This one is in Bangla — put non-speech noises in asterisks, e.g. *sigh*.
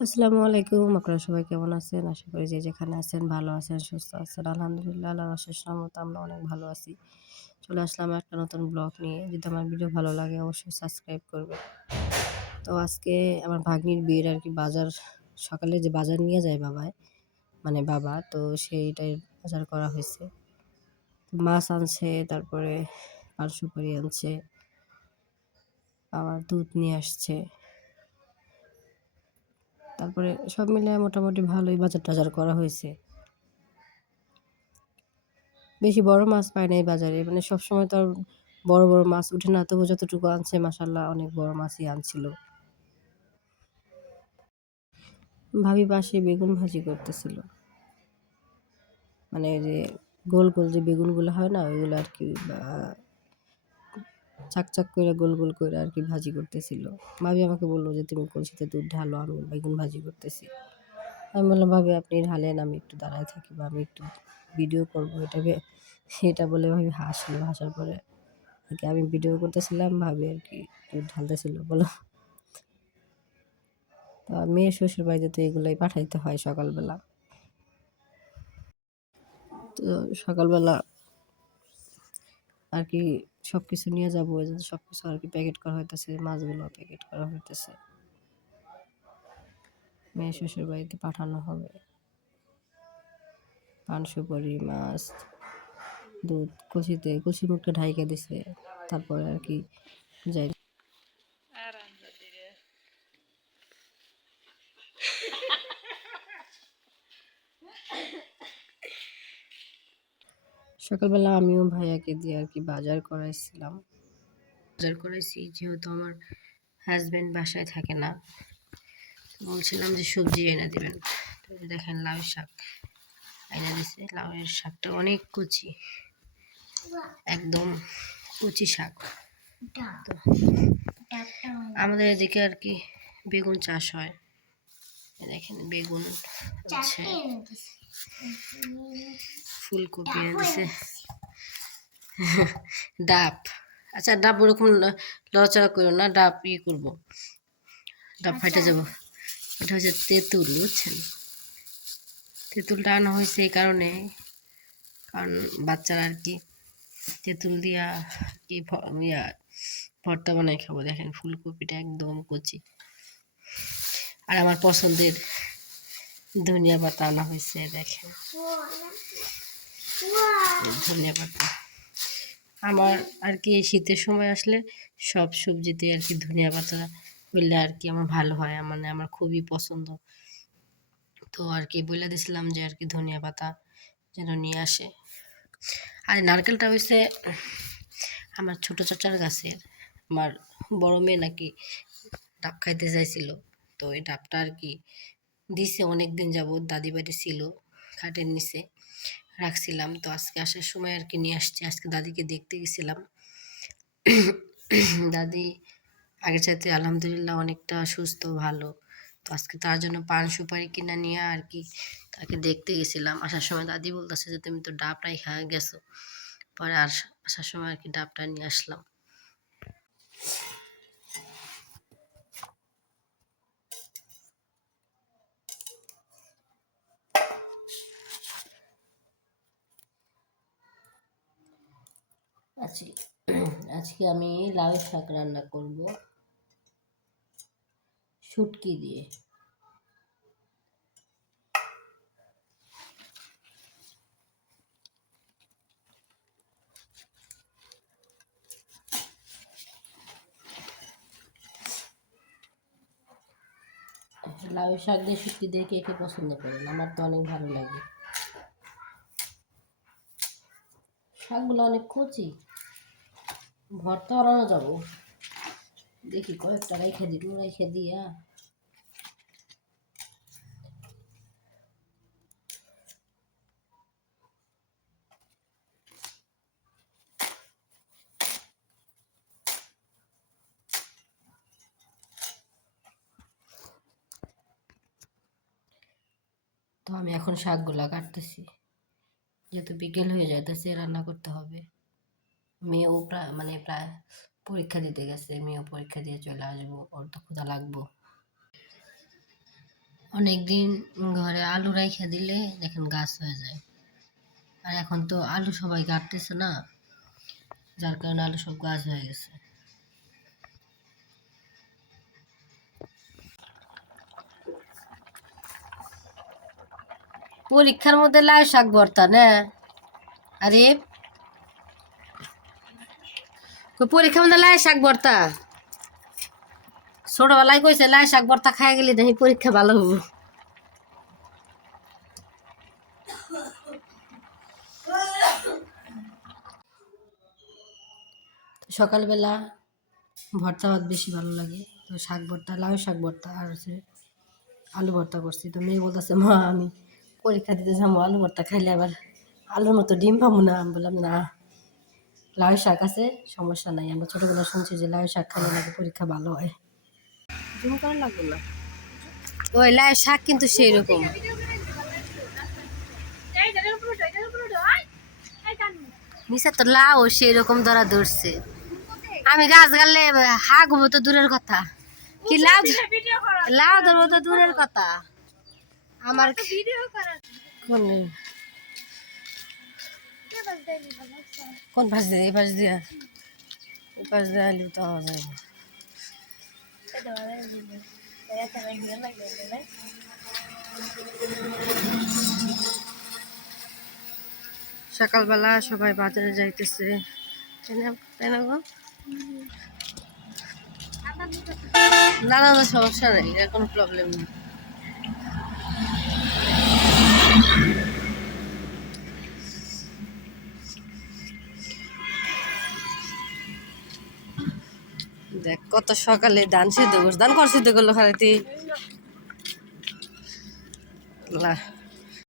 আসসালামু আলাইকুম। আপনারা সবাই কেমন আছেন? আশা করি যে যেখানে আছেন ভালো আছেন, সুস্থ আছেন। আলহামদুলিল্লাহ, আল্লাহর অশেষ রহমতে আমরা অনেক ভালো আছি। চলে আসলাম একটা নতুন ব্লগ নিয়ে। যদি আমার ভিডিও ভালো লাগে, অবশ্যই সাবস্ক্রাইব করবে তো আজকে আমার ভাগ্নির বিয়ের আর কি বাজার, সকালে যে বাজার নিয়ে যায় বাবায় মানে বাবা, তো সেইটাই বাজার করা হয়েছে। মাছ আনছে, তারপরে পান সুপারি আনছে, আবার দুধ নিয়ে আসছে। তারপরে সব মিলে মোটামুটি ভালোই বাজার টাজার করা হয়েছে। বেশি বড় মাছ পায় না এই বাজারে মানে সবসময় তো আর বড় বড় মাছ উঠে না তবু যতটুকু আনছে মাসাল্লাহ অনেক বড় মাছই আনছিল। ভাবি পাশে বেগুন ভাজি করতেছিল। মানে যে গোল গোল যে বেগুনগুলো হয় না, ওইগুলো আর কি চাকচাক করে গোল গোল করে আর কি ভাজি করতেছিল। ভাবি আমাকে বলল যে, তুমি কলসিতে দুধ ঢালো? আমি বেগুন ভাজি করতেছি। আমি বললাম, ভাবি, আপনি ঢালেন, আমি একটু দাঁড়ায় থাকি বা আমি একটু ভিডিও করব। এটাকে সেটা বলে ভাবি হাসলো। হাসার পরে আর কি আমি ভিডিও করতেছিলাম, ভাবি আর কি দুধ ঢালতেছিল। বলো তো মেয়ে শ্বশুর বাড়িতে তো এগুলোই পাঠাইতে হয় সকালবেলা। তো সকালবেলা আর কি সব কিছু নিয়ে যাব সব কিছু আর কি প্যাকেট করা হইতেছে, মাছগুলো প্যাকেট করা হইতেছে। মেয়ে শ্বশুর বাড়িতে পাঠানো হবে। পান, সুপারি, মাছ, দুধ কচিতে কচি মুখে ঢাইকা দিছে, তারপরে আর কি যাই সকালবেলা আমিও ভাইয়াকে দিয়ে আর কি বাজার করাইছিলাম। বাজার করাইছি, যেহেতু আমার হাজব্যান্ড বাসায় থাকে না। বলছিলাম যে সবজি এনে দেবেন। তো দেখেন লাউ শাক এনে দিছে। লাউয়ের শাকটা অনেক কচি, একদম কচি শাক। তো আমাদের এদিকে আর কি বেগুন চাষ হয়। দেখেন বেগুন হচ্ছে। ফুলকপি দিছে ডাব। আচ্ছা ডাব ওরকম লড়াচড়া করো না ডাব ইয়ে করব। ডাব ফাইটে যাব। এটা হচ্ছে তেঁতুল বুঝছেন? তেঁতুলটা আনা হয়েছে এই কারণে কারণ বাচ্চারা আর কি তেঁতুল দিয়া কি ইয়া ভর্তা বানাই খাব। দেখেন ফুলকপিটা একদম কচি। আর আমার পছন্দের ধনিয়া পাতা আনা হয়েছে, দেখেন। ধনিয়া পাতা। আমার আর কি এই শীতের সময় আসলে সব সবজিতে আর কি ধনিয়া পাতা হইলে আর কি আমার ভালো হয় মানে আমার খুবই পছন্দ। তো আর কি বলে দিছিলাম যে আর কি ধনিয়া পাতা যেন নিয়ে আসে। আর নারকেলটা হয়েছে আমার ছোট চাচার গাছের আমার বড় মেয়ে নাকি ডাব খাইতে চাইছিল, তো এই ডাবটা আর কি দিছে অনেক দিন যাবৎ দাদি বাড়ি ছিল, খাটের নিচে রাখছিলাম। তো আজকে আসার সময় আর কি নিয়ে আসছি। আজকে দাদিকে দেখতে গেছিলাম। *coughs* দাদি আগের চাইতে আলহামদুলিল্লাহ অনেকটা সুস্থ, ভালো। তো আজকে তার জন্য পান সুপারি কিনা নিয়ে আর কি তাকে দেখতে গেছিলাম। আসার সময় দাদি বলতেছে যে, তুমি তো ডাবটাই খাওয়া গেছো। পরে আর আসার সময় আর কি ডাবটা নিয়ে আসলাম। আজকে আজকে আমি লাউ শাক রান্না করব। শুটকি দিয়ে। লাউ শাক দিয়ে শুটকি দিয়ে কে কে পছন্দ করেন? আমার তো অনেক ভালো লাগে। শাকগুলো অনেক কচি। ভর্তা বানানো যাব। দেখি কয়েকটা রেখে দিব রেখে দিয়া তো আমি এখন শাকগুলা কাটতেছি। যেহেতু বিকেল হয়ে যাইতেছে, রান্না করতে হবে। মেয়েও প্রায় মানে প্রায় পরীক্ষা দিতে গেছে, মেয়েও পরীক্ষা দিয়ে চলে আসব, ওর তো ক্ষুধা লাগবো। অনেক দিন ঘরে আলু রাইখা দিলে দেখেন গাছ হয়ে যায়। আর এখন তো আলু সবাই কাটতেছে না, যার কারণে আলু সব গাছ হয়ে গেছে। পরীক্ষার মধ্যে লাউ শাক ভর্তা, না? আরে কই পরীক্ষার মধ্যে লাই শাক ভর্তা? ছোটবেলায় কইছে লাই শাক ভর্তা খাই গেলে দেখি পরীক্ষা ভালো হব। সকালবেলা ভর্তা ভাত বেশি ভালো লাগে। তো শাক ভর্তা, লাউ শাক ভর্তা আর হচ্ছে আলু ভর্তা করছি। তো মেয়ে বলতেছে, মা, আমি পরীক্ষা দিতে যাব, আলু ভর্তা খাইলে আবার আলুর মতো ডিম পাবো না। আমি বললাম, না। লাউ শাক আছে সমস্যা নাই। আমরা ছোটবেলা শুনছি যে লাউ শাক খাইলে নাকি পরীক্ষা ভালো হয়। জুম করা লাগবে না? ওই লাউ শাক কিন্তু সেই রকম নিচে তো লাউ সেই রকম ধরা ধরছে। আমি গাছ গালে হাগবো তো দূরের কথা। কি লাউ লাউ ধরবো তো দূরের কথা। আমার কোন পাশ দিয়ে? এই পাশ দিয়া। এই পাশ দিয়ে আলু তো হওয়া যায় সকালবেলা সবাই বাজারে যাইতেছে। তাই না? গো? না সমস্যা নেই কোনো প্রবলেম নেই। দেখ কত সকালে ধান সিদ্ধ করছে। ধান কর সিদ্ধ করল খারাতি